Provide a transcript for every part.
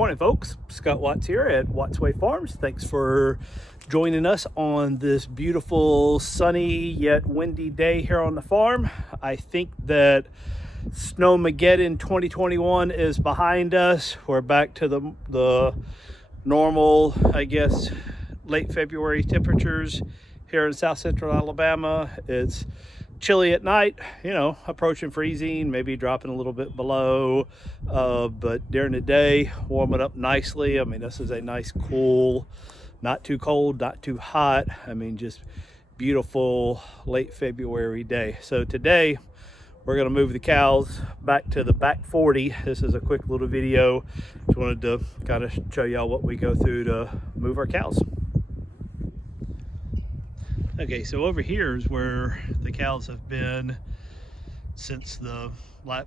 morning, folks. Scott Watts here at Watts Way Farms. Thanks for joining us on this beautiful, sunny yet windy day here on the farm. I think that Snowmageddon 2021 is behind us. We're back to the normal, I guess, late February temperatures here in South Central Alabama. It's chilly at night, approaching freezing, maybe dropping a little bit below, but during the day warming up nicely. I mean, this is a nice cool, not too cold, not too hot. I mean, just beautiful late February day. So today we're going to move the cows back to the back 40. This is a quick little video. Just wanted to kind of show y'all what we go through to move our cows. Okay, so over here is where the cows have been since the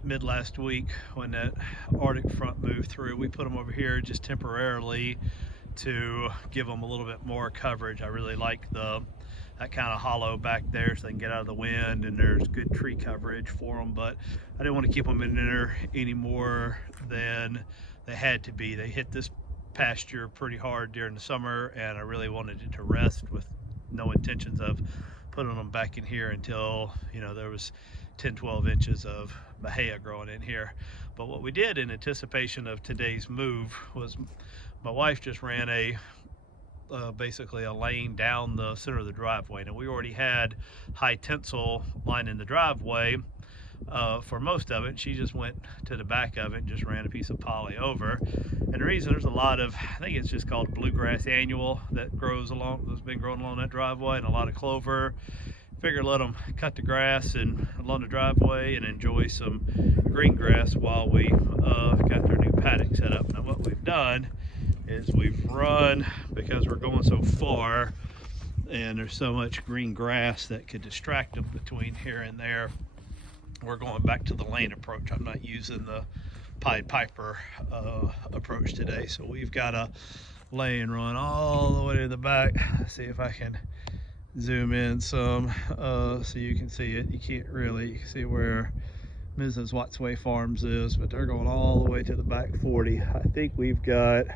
mid last week when that Arctic front moved through. We put them over here just temporarily to give them a little bit more coverage. I really like that kind of hollow back there so they can get out of the wind, and there's good tree coverage for them, but I didn't want to keep them in there any more than they had to be. They hit this pasture pretty hard during the summer, and I really wanted it to rest with no intentions of putting them back in here until there was 10-12 inches of bahia growing in here. But what we did in anticipation of today's move was my wife just ran basically a lane down the center of the driveway. Now, we already had high tensile lining the driveway for most of it. She just went to the back of it and just ran a piece of poly over. And the reason, there's a lot of, I think it's just called bluegrass annual that's been growing along that driveway, and a lot of clover. Figure let them cut the grass and along the driveway and enjoy some green grass while we got their new paddock set up. Now, what we've done is we've run, because we're going so far and there's so much green grass that could distract them between here and there, we're going back to the lane approach. I'm not using the Pied Piper approach today. So we've got a lane run all the way to the back. Let's see if I can zoom in some so you can see it. You can't really, you can see where Mrs. Watts Way Farms is, but they're going all the way to the back 40. I think we've got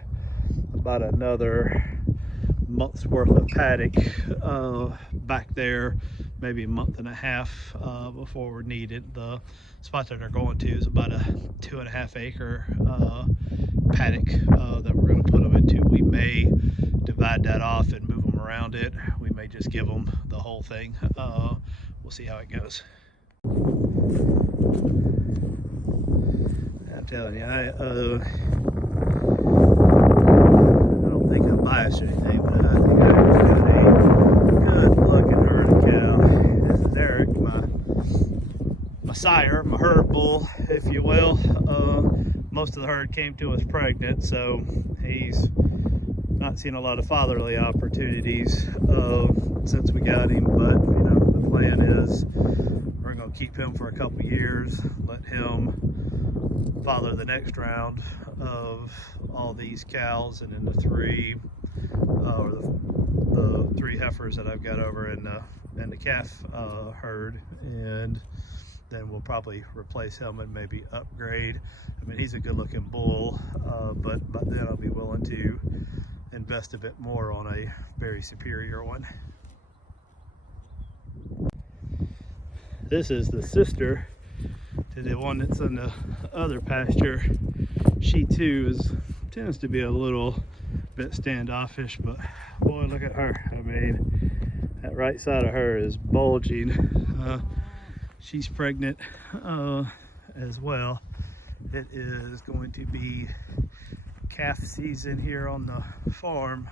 about another month's worth of paddock back there, maybe a month and a half before we're needed. The spot that they're going to is about a 2.5 acre paddock that we're going to put them into. We may divide that off and move them around it. We may just give them the whole thing. We'll see how it goes. I'm telling you, I don't think I'm biased or anything, but I think I've got a good looking herd of cow. This is Eric, my sire, my herd bull, if you will. Most of the herd came to us pregnant, so he's not seen a lot of fatherly opportunities since we got him, but the plan is we're going to keep him for a couple years, let him father the next round of all these cows, and then the three heifers that I've got over in the calf herd, and then we'll probably replace him and maybe upgrade. I mean, he's a good looking bull, but then I'll be willing to invest a bit more on a very superior one. This is the sister to the one that's in the other pasture. She too tends to be a little bit standoffish, but boy, look at her. I mean, that right side of her is bulging. She's pregnant as well. It is going to be calf season here on the farm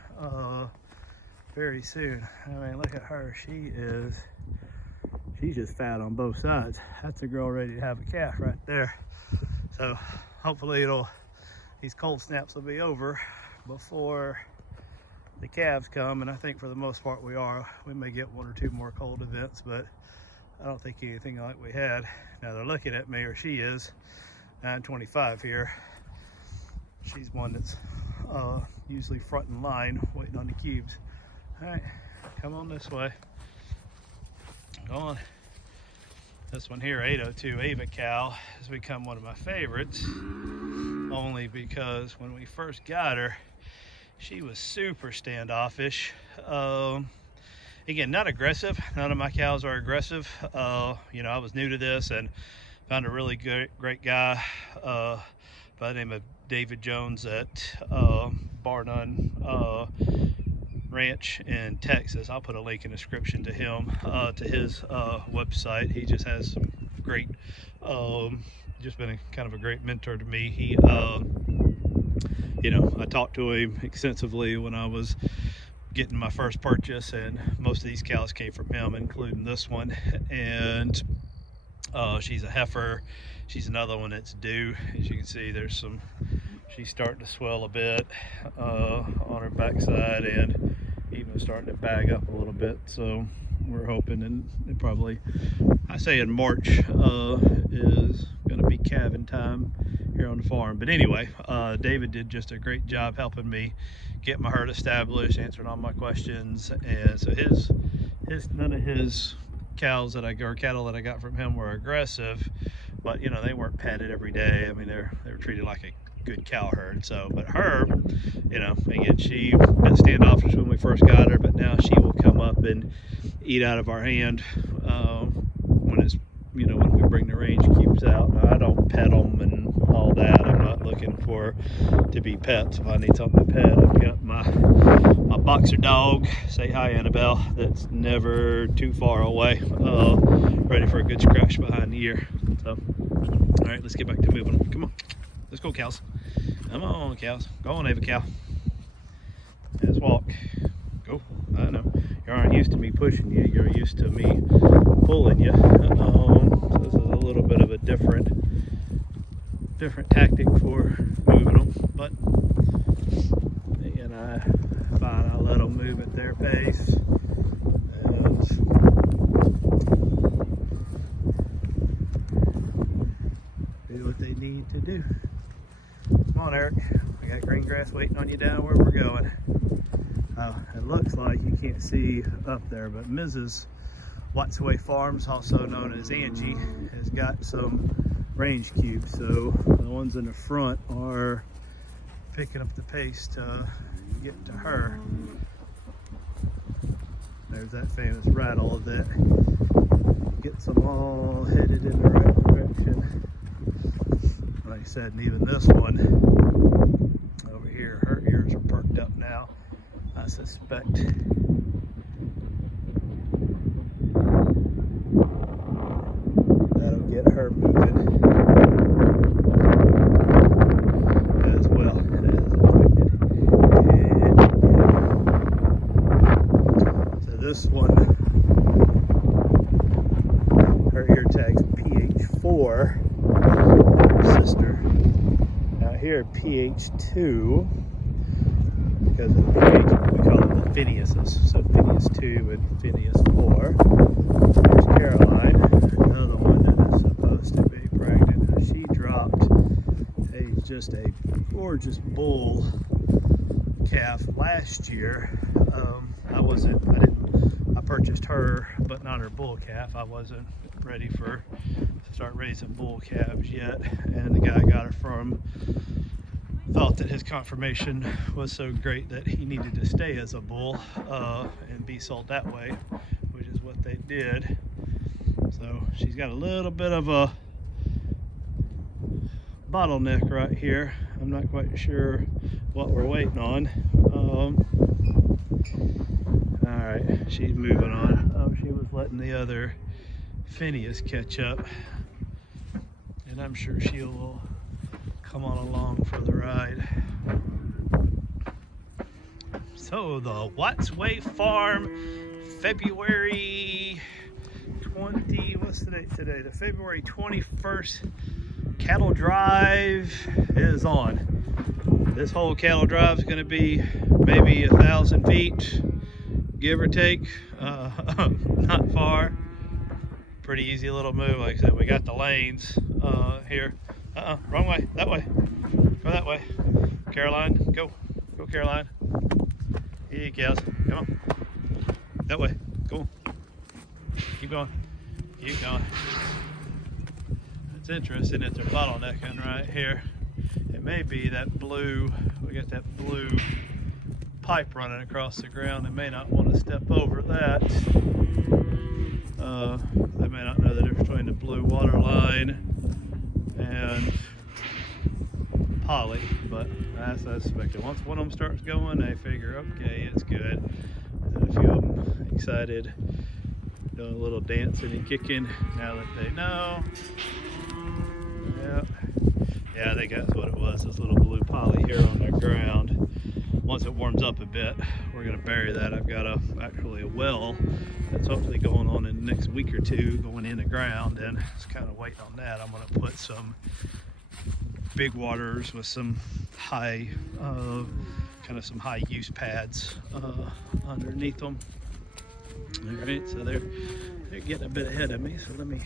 very soon. I mean, look at her. She's just fat on both sides. That's a girl ready to have a calf right there. So hopefully these cold snaps will be over before the calves come, and I think for the most part we may get 1 or 2 more cold events, but I don't think anything like we had. Now they're looking at me, or she is, 925 here. She's one that's usually front in line waiting on the cubes. All right, come on this way. Go on. This one here, 802 Ava cow, has become one of my favorites. only because when we first got her, she was super standoffish. Again, not aggressive. None of my cows are aggressive. You know, I was new to this and found a really great guy by the name of David Jones at Bar None Ranch in Texas. I'll put a link in the description to him, to his website. He just has some great, just been kind of a great mentor to me. He, you know, I talked to him extensively when I was getting my first purchase, and most of these cows came from him, including this one. And she's a heifer. She's another one that's due. As you can see, there's some, she's starting to swell a bit on her backside, and even starting to bag up a little bit. So we're hoping, and probably, I say in March is going to be calving time here on the farm. But anyway, David did just a great job helping me get my herd established, answering all my questions. And so none of his cows that cattle that I got from him were aggressive, but you know, they weren't petted every day. I mean, they were treated like a good cow herd. So, but her, you know, again, she been standoffish when we first got her, but now she will come up and eat out of our hand when it's, you know, when we bring the range cubes out. Now, I don't pet them and all that. I'm not looking for to be pets. If I need something to pet, I've got my boxer dog, say hi Annabelle, that's never too far away, ready for a good scratch behind the ear. So, all right, let's get back to moving. Come on, let's go, cows. Come on, cows. Go on, Ava cow. Let's walk. Go. I know you aren't used to me pushing you. You're used to me pulling you. So this is a little bit of a different tactic for moving them. But again, I find I let them move at their pace, and do what they need to do. Come on, Eric. We got green grass waiting on you down where we're going. It looks like you can't see up there, but Mrs. Watsaway Farms, also known as Angie, has got some range cubes. So the ones in the front are picking up the pace to get to her. There's that famous rattle that gets them all headed in the right direction. Like I said, and even this one over here, her ears are perked up now. I suspect that'll get her moving as well as so this one, her ear tag's PH4, her sister. Now here PH2, because of the pH, we call them the Phineases. So Phineas 2 and Phineas 4. There's Caroline, another one that is supposed to be pregnant. Now, she dropped just a gorgeous bull calf last year. I purchased her, but not her bull calf. I wasn't ready to start raising bull calves yet. And the guy I got her from thought that his conformation was so great that he needed to stay as a bull and be sold that way, which is what they did. So she's got a little bit of a bottleneck right here. I'm not quite sure what we're waiting on. All right, she's moving on. Oh, she was letting the other Phineas catch up, and I'm sure she'll come on along for the ride. So the Watsaway Farm February 20, what's the date today? The February 21st cattle drive is on. This whole cattle drive is going to be maybe 1,000 feet, give or take, not far. Pretty easy little move. Like I said, we got the lanes here. Wrong way, that way. Go that way. Caroline, go. Go, Caroline. Here you cows. Come on. That way. Go on. Keep going. Keep going. It's interesting that they're bottlenecking right here. It may be that blue, we got that blue pipe running across the ground. They may not want to step over that. They may not know the difference between the blue water line and poly, but that's expected. Once one of them starts going, they figure, okay, it's good. And a few of them excited, doing a little dancing and kicking now that they know. Yeah, I think that's what it was, this little blue poly here on the ground. Once it warms up a bit, we're going to bury that. I've got actually a well that's hopefully going on in the next week or two, going in the ground, and just kind of waiting on that. I'm going to put some big waters with some high, kind of some high use pads underneath them. All right, so they're getting a bit ahead of me, so let me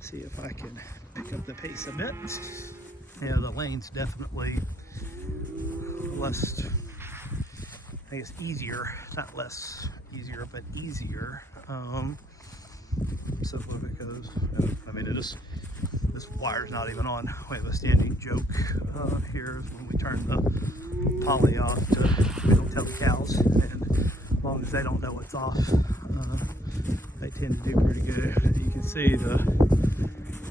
see if I can pick up the pace a bit. Yeah, the lane's definitely less, I guess easier, not less easier, but easier. Simply because, I mean, this wire's not even on. We have a standing joke here is when we turn the poly off, we don't tell the cows, and as long as they don't know it's off, they tend to do pretty good. You can see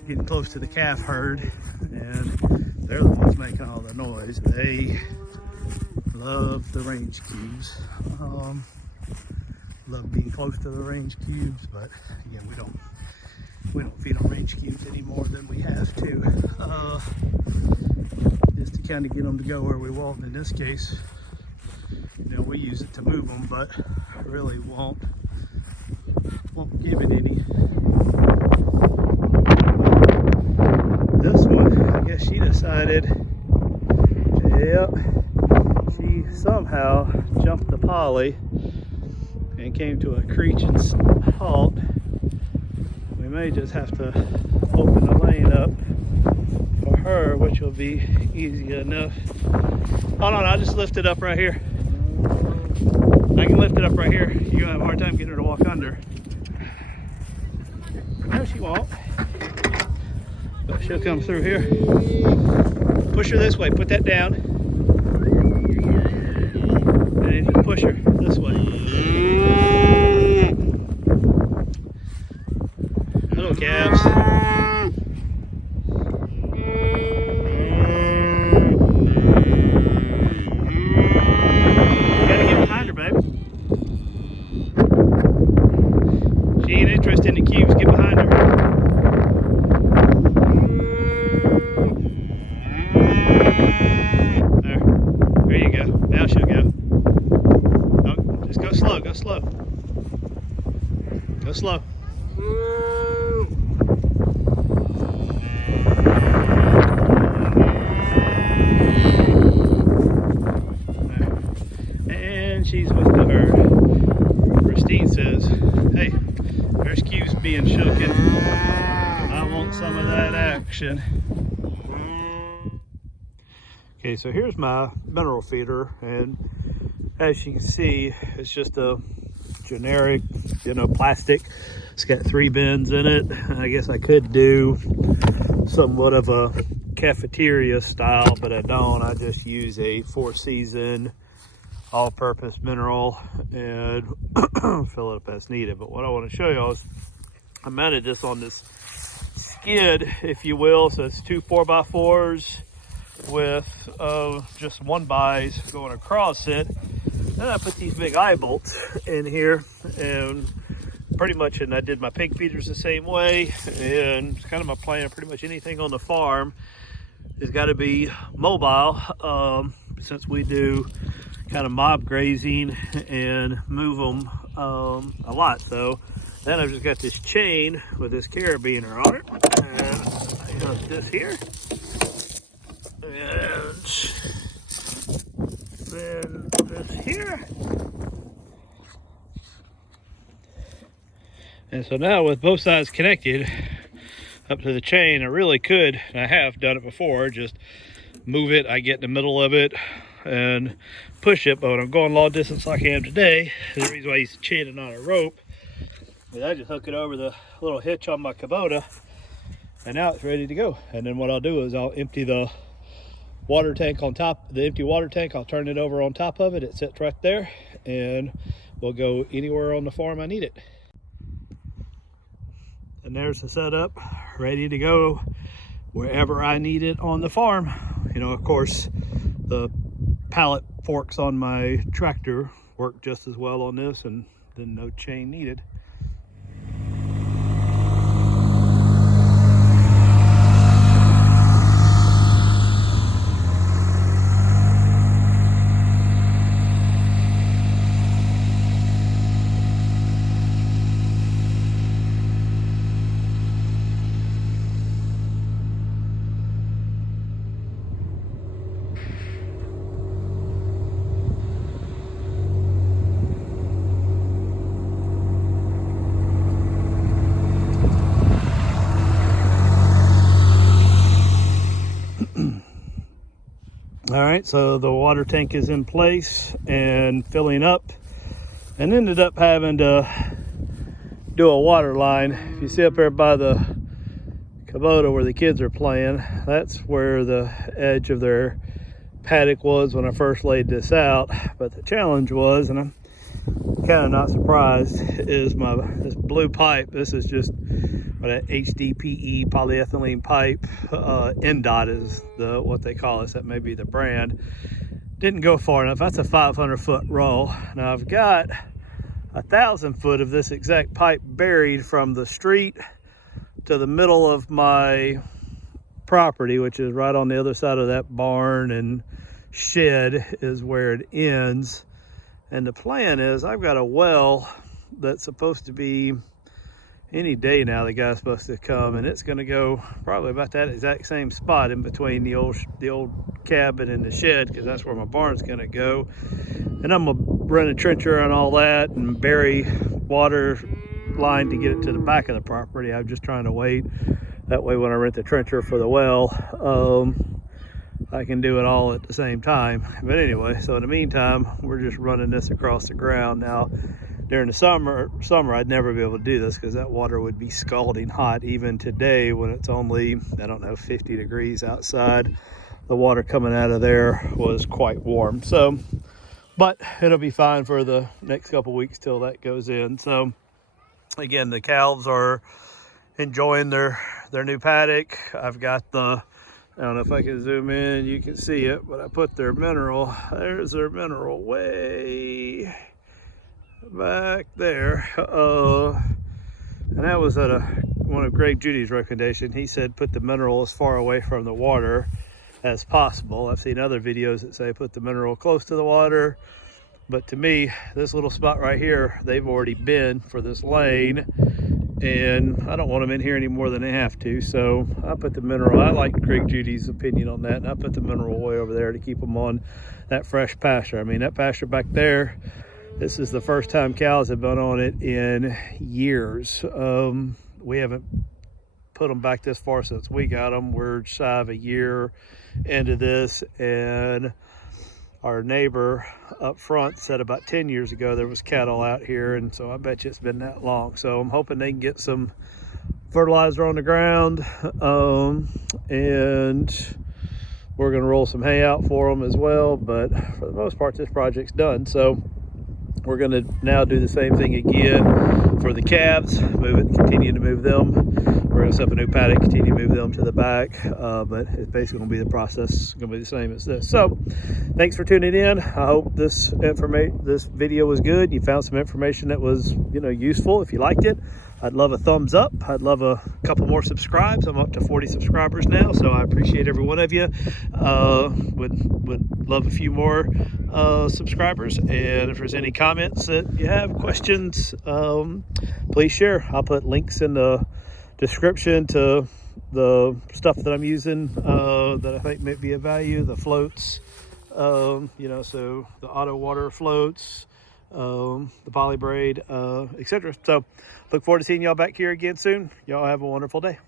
getting close to the calf herd, and they're the ones making all the noise. They love the range cubes. Love being close to the range cubes, but again, we don't feed on range cubes any more than we have to, just to kind of get them to go where we want. In this case, you know, we use it to move them, but really won't give it any. This one, I guess she decided, yep, she somehow jumped the poly and came to a screeching halt. We may just have to open the lane up for her, which will be easy enough. Hold on, I'll just lift it up right here. I can lift it up right here. You're gonna have a hard time getting her to walk under. No, she won't. But she'll come through here. Push her this way, put that down. And just push her this way. Hello, calves. You gotta get behind her, babe. She ain't interested in the cubes, get behind her. There you go. Now she'll go. Oh, just go slow, go slow. Go slow. And she's with the herd. Christine says, hey, there's cubes being shooken. I want some of that action. Okay, so here's my mineral feeder, and as you can see, it's just a generic, plastic. It's got 3 bins in it. I guess I could do somewhat of a cafeteria style, but I don't. I just use a 4-season all-purpose mineral and fill it up as needed. But what I want to show y'all is I mounted this on this skid, if you will. So it's 2 4x4s with just 1-bys going across it. Then I put these big eye bolts in here, and pretty much, and I did my pig feeders the same way, and it's kind of my plan. Pretty much anything on the farm has got to be mobile, since we do kind of mob grazing and move them a lot. So then I've just got this chain with this carabiner on it, and I got this here, and then this here. And so now with both sides connected up to the chain, I really could, and I have done it before, just move it. I get in the middle of it and push it. But when I'm going long distance like I am today, the reason why I use chain and not a rope is I just hook it over the little hitch on my Kubota, and now it's ready to go. And then what I'll do is I'll empty the water tank on top, the empty water tank. I'll turn it over on top of it. It sits right there, and we'll go anywhere on the farm I need it. And there's the setup, ready to go wherever I need it on the farm. You know, of course, the pallet forks on my tractor work just as well on this, and then no chain needed. All right, so the water tank is in place and filling up, and ended up having to do a water line. If you see up there by the Kubota where the kids are playing, that's where the edge of their paddock was when I first laid this out. But the challenge was, and I'm kind of not surprised, is this blue pipe. This is just an HDPE polyethylene pipe. NDOT is what they call this. That may be the brand. Didn't go far enough. That's a 500-foot roll. Now I've got 1,000 foot of this exact pipe buried from the street to the middle of my property, which is right on the other side of that barn and shed is where it ends. And the plan is, I've got a well that's supposed to be any day now. The guy's supposed to come, and it's going to go probably about that exact same spot in between the old cabin and the shed, because that's where my barn's going to go. And I'm going to run a trencher and all that and bury water line to get it to the back of the property. I'm just trying to wait. That way when I rent the trencher for the well, I can do it all at the same time. But anyway, so in the meantime, we're just running this across the ground. Now, during the summer, I'd never be able to do this because that water would be scalding hot. Even today, when it's only, I don't know, 50 degrees outside, the water coming out of there was quite warm. So, but it'll be fine for the next couple weeks till that goes in. So, again, the cows are enjoying their new paddock. I've got I don't know if I can zoom in, you can see it, but I put their mineral, there's their mineral way back there. And that was at one of Greg Judy's recommendation. He said put the mineral as far away from the water as possible. I've seen other videos that say put the mineral close to the water, but to me, this little spot right here, they've already been for this lane, and I don't want them in here any more than they have to. So I put the mineral, I like Greg Judy's opinion on that, and I put the mineral way over there to keep them on that fresh pasture. I mean, that pasture back there, this is the first time cows have been on it in years. We haven't put them back this far since we got them. We're shy of a year into this, and our neighbor up front said about 10 years ago there was cattle out here, and so I bet you it's been that long. So I'm hoping they can get some fertilizer on the ground, and we're going to roll some hay out for them as well. But for the most part, this project's done. So we're going to now do the same thing again for the calves, continue to move them. We're going to set up a new paddock, continue to move them to the back, but it's basically going to be the process, going to be the same as this. So thanks for tuning in. I hope this video was good. You found some information that was, useful. If you liked it, I'd love a thumbs up. I'd love a couple more subscribes. I'm up to 40 subscribers now, so I appreciate every one of you. Would love a few more subscribers. And if there's any comments that you have, questions, please share. I'll put links in the description to the stuff that I'm using that I think may be of value, the floats, so the auto water floats, the poly braid, etc. So look forward to seeing y'all back here again soon. Y'all have a wonderful day.